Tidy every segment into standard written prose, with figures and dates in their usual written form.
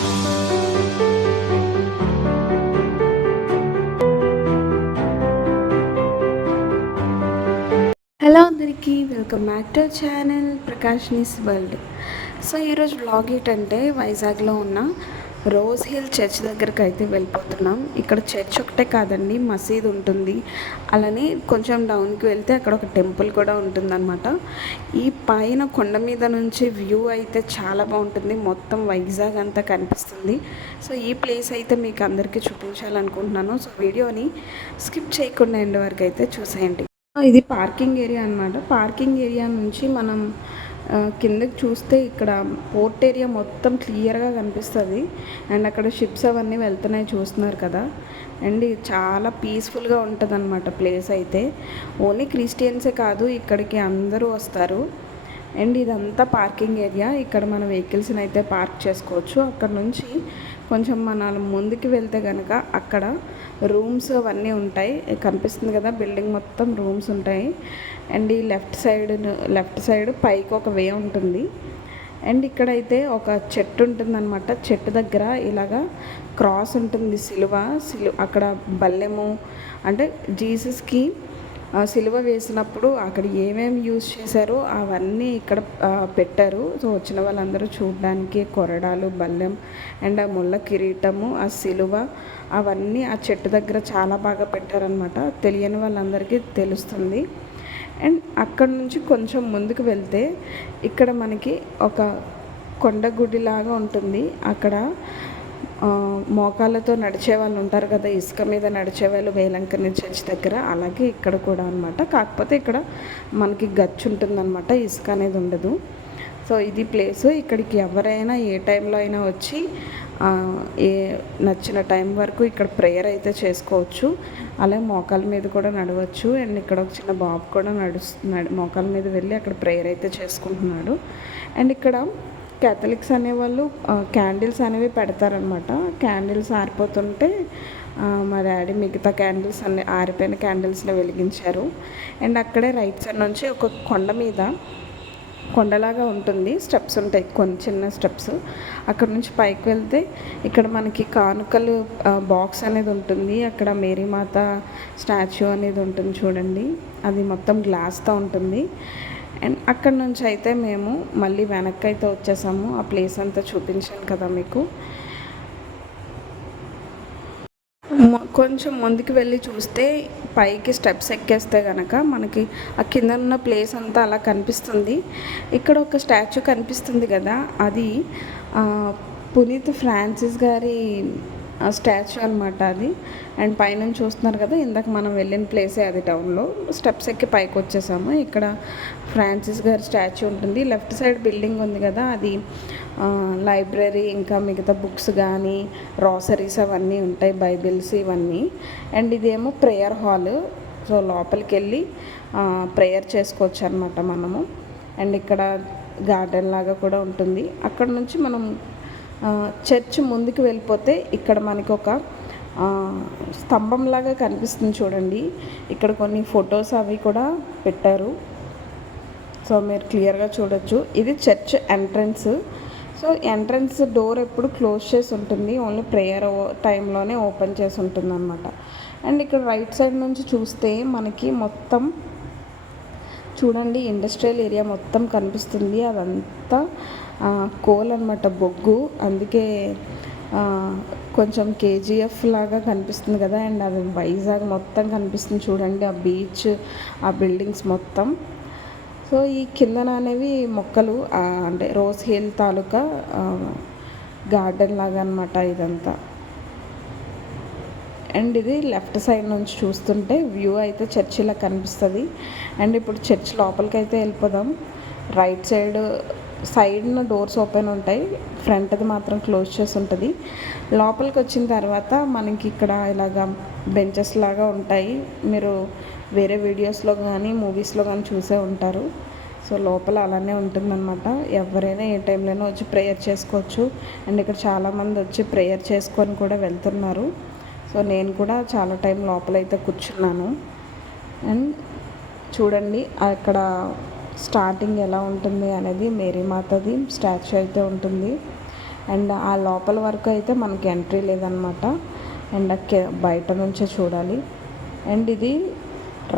Hello అందరికీ, welcome back to channel Prakashnis world. So ఈరోజు vlog ఏంటంటే వైజాగ్లో ఉన్న రోజ్ హిల్ చర్చ్ దగ్గరికి అయితే వెళ్ళిపోతున్నాం. ఇక్కడ చర్చ్ ఒకటే కాదండి, మసీద్ ఉంటుంది. అలానే కొంచెం డౌన్కి వెళ్తే అక్కడ ఒక టెంపుల్ కూడా ఉంటుందన్నమాట. ఈ పైన కొండ మీద నుంచి వ్యూ అయితే చాలా బాగుంటుంది, మొత్తం వైజాగ్ అంతా కనిపిస్తుంది. సో ఈ ప్లేస్ అయితే మీకు అందరికీ చూపించాలనుకుంటున్నాను. సో వీడియోని స్కిప్ చేయకుండా ఎండ్ వరకు అయితే చూసేయండి. ఇది పార్కింగ్ ఏరియా అనమాట. పార్కింగ్ ఏరియా నుంచి మనం కిందకి చూస్తే ఇక్కడ పోర్ట్ ఏరియా మొత్తం క్లియర్గా కనిపిస్తుంది. అండ్ అక్కడ షిప్స్ అవన్నీ వెళ్తున్నాయి, చూస్తున్నారు కదా. అండ్ చాలా పీస్ఫుల్గా ఉంటుంది అనమాట ప్లేస్ అయితే. ఓన్లీ క్రిస్టియన్సే కాదు, ఇక్కడికి అందరూ వస్తారు. అండ్ ఇదంతా పార్కింగ్ ఏరియా. ఇక్కడ మన వెహికల్స్ని అయితే పార్క్ చేసుకోవచ్చు. అక్కడ నుంచి కొంచెం మన ముందుకు వెళ్తే కనుక అక్కడ రూమ్స్ అవన్నీ ఉంటాయి, కనిపిస్తుంది కదా, బిల్డింగ్ మొత్తం రూమ్స్ ఉంటాయి. అండ్ ఈ లెఫ్ట్ సైడ్ పైకి ఒక వే ఉంటుంది. అండ్ ఇక్కడైతే ఒక చెట్టు ఉంటుందన్నమాట. చెట్టు దగ్గర ఇలాగా క్రాస్ ఉంటుంది, సిలువ అక్కడ బల్లెము, అంటే జీసస్కి సిలువ వేసినప్పుడు అక్కడ ఏమేమి యూజ్ చేశారో అవన్నీ ఇక్కడ పెట్టారు. సో వచ్చిన వాళ్ళందరూ చూడడానికి కొరడాలు, బల్లెం అండ్ ఆ ముళ్ళ కిరీటము, ఆ సిలువ అవన్నీ ఆ చెట్టు దగ్గర చాలా బాగా పెట్టారనమాట. తెలియని వాళ్ళందరికీ తెలుస్తుంది. అండ్ అక్కడ నుంచి కొంచెం ముందుకు వెళ్తే ఇక్కడ మనకి ఒక కొండ గుడిలాగా ఉంటుంది. అక్కడ మోకాళ్ళతో నడిచే వాళ్ళు ఉంటారు కదా, ఇసుక మీద నడిచే వాళ్ళు వేలంకని చర్చ్ దగ్గర. అలాగే ఇక్కడ కూడా అనమాట. కాకపోతే ఇక్కడ మనకి గచ్చు ఉంటుందన్నమాట, ఇసుక అనేది ఉండదు. సో ఇది ప్లేస్. ఇక్కడికి ఎవరైనా ఏ టైంలో అయినా వచ్చి ఏ నచ్చిన టైం వరకు ఇక్కడ ప్రేయర్ అయితే చేసుకోవచ్చు. అలాగే మోకాళ్ళ మీద కూడా నడవచ్చు. అండ్ ఇక్కడ ఒక చిన్న బాబు కూడా మోకాళ్ళ మీద వెళ్ళి అక్కడ ప్రేయర్ అయితే చేసుకుంటున్నాడు. అండ్ ఇక్కడ క్యాథలిక్స్ అనేవాళ్ళు క్యాండిల్స్ అనేవి పెడతారనమాట. క్యాండిల్స్ ఆరిపోతుంటే మా డాడీ మిగతా క్యాండిల్స్ అన్ని ఆరిపోయిన క్యాండిల్స్ని వెలిగించారు. అండ్ అక్కడే రైట్ సైడ్ నుంచి ఒక కొండలాగా ఉంటుంది, స్టెప్స్ ఉంటాయి, కొన్ని చిన్న స్టెప్స్. అక్కడ నుంచి పైకి వెళ్తే ఇక్కడ మనకి కానుకలు బాక్స్ అనేది ఉంటుంది. అక్కడ మేరీమాత స్టాచ్యూ అనేది ఉంటుంది చూడండి, అది మొత్తం గ్లాస్తో ఉంటుంది. అండ్ అక్కడ నుంచి అయితే మేము మళ్ళీ వెనక్కి అయితే వచ్చేసాము. ఆ ప్లేస్ అంతా చూపించాను కదా మీకు. కొంచెం ముందుకు వెళ్ళి చూస్తే పైకి స్టెప్స్ ఎక్కేస్తే కనుక మనకి ఆ కింద ఉన్న ప్లేస్ అంతా అలా కనిపిస్తుంది. ఇక్కడ ఒక స్టాచ్యూ కనిపిస్తుంది కదా, అది పునీత్ ఫ్రాన్సిస్ గారి స్టాచ్యూ అనమాట అది. అండ్ పైన చూస్తున్నారు కదా, ఇందాక మనం వెళ్ళిన ప్లేసే అది, టౌన్లో. స్టెప్స్ ఎక్కి పైకి వచ్చేసాము. ఇక్కడ ఫ్రాన్సిస్ గారి స్టాచ్యూ ఉంటుంది. లెఫ్ట్ సైడ్ బిల్డింగ్ ఉంది కదా, అది లైబ్రరీ, ఇంకా మిగతా బుక్స్ కానీ గ్రోసరీస్ అవన్నీ ఉంటాయి, బైబిల్స్ ఇవన్నీ. అండ్ ఇదేమో ప్రేయర్ హాల్. సో లోపలికి వెళ్ళి ప్రేయర్ చేసుకోవచ్చు అనమాట మనము. అండ్ ఇక్కడ గార్డెన్ లాగా కూడా ఉంటుంది. అక్కడ నుంచి మనం చర్చ్ ముందుకు వెళ్ళిపోతే ఇక్కడ మనకి ఒక స్తంభంలాగా కనిపిస్తుంది చూడండి. ఇక్కడ కొన్ని ఫొటోస్ అవి కూడా పెట్టారు. సో మీరు క్లియర్గా చూడొచ్చు. ఇది church entrance. So entrance door ఎప్పుడు క్లోజ్ చేసి ఉంటుంది, ఓన్లీ ప్రేయర్ టైంలోనే ఓపెన్ చేసి ఉంటుంది అనమాట. అండ్ ఇక్కడ రైట్ సైడ్ నుంచి చూస్తే మనకి మొత్తం చూడండి, ఇండస్ట్రియల్ ఏరియా మొత్తం కనిపిస్తుంది. అదంతా కోల్ అనమాట, బొగ్గు. అందుకే కొంచెం కేజీఎఫ్ లాగా కనిపిస్తుంది కదా. అండ్ అది వైజాగ్ మొత్తం కనిపిస్తుంది చూడండి, ఆ బీచ్, ఆ బిల్డింగ్స్ మొత్తం. సో ఈ కిందన అనేవి మొక్కలు, అంటే రోజ్ హిల్ తాలూకా గార్డెన్ లాగా అనమాట ఇదంతా. అండ్ ఇది లెఫ్ట్ సైడ్ నుంచి చూస్తుంటే వ్యూ అయితే చర్చిలా కనిపిస్తుంది. అండ్ ఇప్పుడు చర్చ్ లోపలికి అయితే వెళ్ళిపోదాం. రైట్ సైడ్న డోర్స్ ఓపెన్ ఉంటాయి, ఫ్రంట్ది మాత్రం క్లోజ్ చేసి ఉంటుంది. లోపలికి వచ్చిన తర్వాత మనకి ఇక్కడ ఇలాగా బెంచెస్ లాగా ఉంటాయి. మీరు వేరే వీడియోస్లో కానీ మూవీస్లో కానీ చూసే ఉంటారు. సో లోపల అలానే ఉంటుందన్నమాట. ఎవరైనా ఏ టైంలోనో వచ్చి ప్రేయర్ చేసుకోవచ్చు. అండ్ ఇక్కడ చాలామంది వచ్చి ప్రేయర్ చేసుకొని కూడా వెళ్తున్నారు. సో నేను కూడా చాలా టైం లోపలైతే కూర్చున్నాను. అండ్ చూడండి అక్కడ స్టార్టింగ్ ఎలా ఉంటుంది అనేది మేరీ మాతది స్టాచ్యూ అయితే ఉంటుంది. అండ్ ఆ లోపల వరకు అయితే మనకి ఎంట్రీ లేదనమాట. అండ్ బయట నుంచే చూడాలి. అండ్ ఇది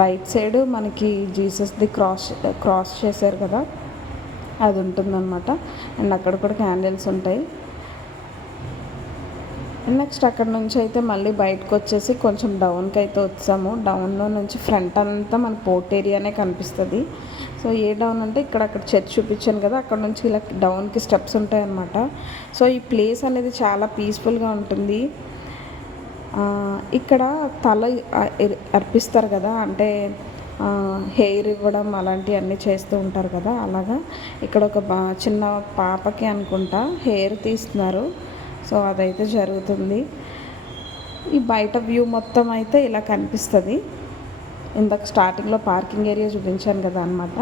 రైట్ సైడ్ మనకి జీసస్ది క్రాస్ చేశారు కదా, అది ఉంటుందన్నమాట. అండ్ అక్కడ కూడా క్యాండిల్స్ ఉంటాయి. నెక్స్ట్ అక్కడ నుంచి అయితే మళ్ళీ బయటకు వచ్చేసి కొంచెం డౌన్కి అయితే వచ్చాము. డౌన్లో నుంచి ఫ్రంట్ అంతా మన పోర్ట్ ఏరియానే కనిపిస్తుంది. సో ఏ డౌన్ అంటే అక్కడ చర్చ్ చూపించాను కదా, అక్కడ నుంచి ఇలా డౌన్కి స్టెప్స్ ఉంటాయి అన్నమాట. సో ఈ ప్లేస్ అనేది చాలా పీస్ఫుల్గా ఉంటుంది. ఇక్కడ తల అర్పిస్తారు కదా, అంటే హెయిర్ ఇవ్వడం అలాంటివన్నీ చేస్తూ ఉంటారు కదా, అలాగా ఇక్కడ ఒక చిన్న పాపకి అనుకుంటా హెయిర్ తీస్తున్నారు. సో అదైతే జరుగుతుంది. ఈ బయట వ్యూ మొత్తం అయితే ఇలా కనిపిస్తుంది. ఇందాక స్టార్టింగ్లో పార్కింగ్ ఏరియా చూపించాను కదా అనమాట.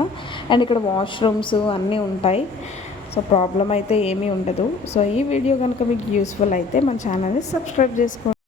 అండ్ ఇక్కడ వాష్రూమ్స్ అన్నీ ఉంటాయి. సో ప్రాబ్లం అయితే ఏమీ ఉండదు. సో ఈ వీడియో కనుక మీకు యూస్ఫుల్ అయితే మన ఛానల్ని సబ్స్క్రైబ్ చేసుకోండి.